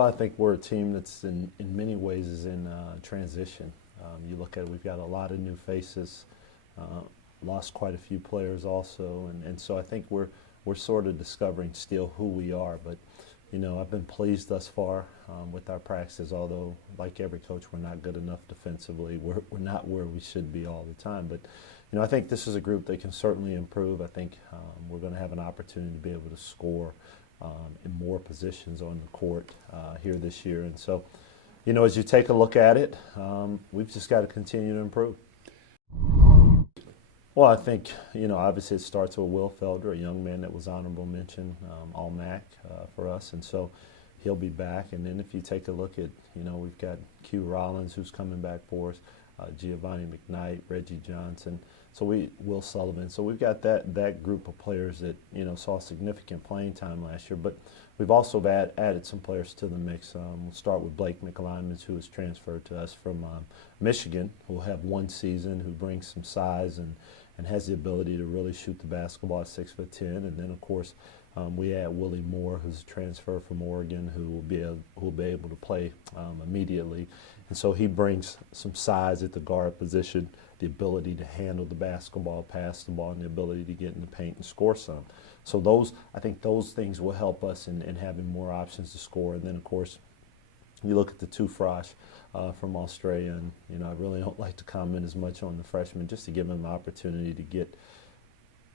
Well, I think we're a team that's in many ways is in transition. You look at it, we've got a lot of new faces, lost quite a few players also, and so I think we're sort of discovering still who we are. But you know, I've been pleased thus far with our practices. Although, like every coach, we're not good enough defensively. We're not where we should be all the time. But you know, I think this is a group that can certainly improve. I think we're going to have an opportunity to be able to score in more positions on the court here this year. And so, you know, as you take a look at it, we've just got to continue to improve. Well, I think, you know, obviously it starts with Will Felder, a young man that was honorable mention, All-MAC for us, and so he'll be back. And then if you take a look at, you know, we've got Q Rollins who's coming back for us, Giovanni McKnight, Reggie Johnson, Will Sullivan. So we've got that group of players that, you know, saw significant playing time last year. But we've also added some players to the mix. We'll start with Blake McLymans, who was transferred to us from Michigan, who will have one season, who brings some size and has the ability to really shoot the basketball at 6'10". And then, of course, we add Willie Moore, who's a transfer from Oregon, who will be able to play immediately. And so he brings some size at the guard position, the ability to handle the basketball, pass the ball, and the ability to get in the paint and score some. So I think those things will help us in having more options to score. And then, of course, you look at the two Frosh from Australia, and you know, I really don't like to comment as much on the freshmen, just to give them an opportunity to get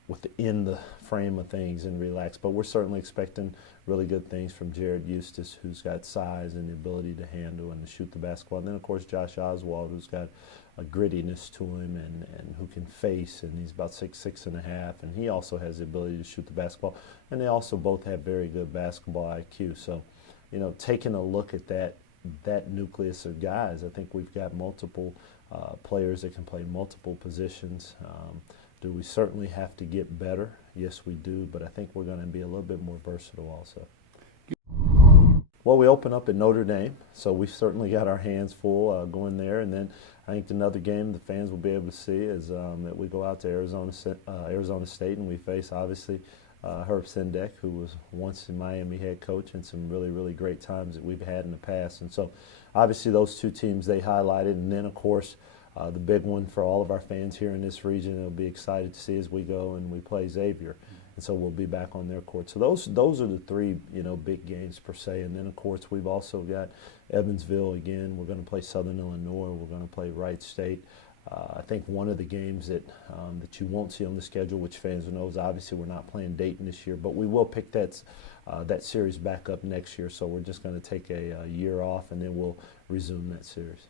within the frame of things and relax. But we're certainly expecting really good things from Jared Eustace, who's got size and the ability to handle and to shoot the basketball. And then, of course, Josh Oswald, who's got a grittiness to him and who can face, and he's about 6'6.5", and he also has the ability to shoot the basketball. And they also both have very good basketball IQ. So, you know, taking a look at that nucleus of guys, I think we've got multiple players that can play multiple positions. Do we certainly have to get better? Yes, we do, but I think we're going to be a little bit more versatile also. Well, we open up at Notre Dame, so we've certainly got our hands full going there. And then I think another game the fans will be able to see is that we go out to Arizona State, and we face, obviously, Herb Sendek, who was once a Miami head coach, and some really, really great times that we've had in the past. And so, obviously, those two teams they highlighted. And then, of course, the big one for all of our fans here in this region, they'll be excited to see as we go and we play Xavier. And so we'll be back on their court. So those are the three, you know, big games per se. And then, of course, we've also got Evansville again. We're going to play Southern Illinois. We're going to play Wright State. I think one of the games that you won't see on the schedule, which fans will know, is obviously we're not playing Dayton this year, but we will pick that series back up next year. So we're just going to take a year off, and then we'll resume that series.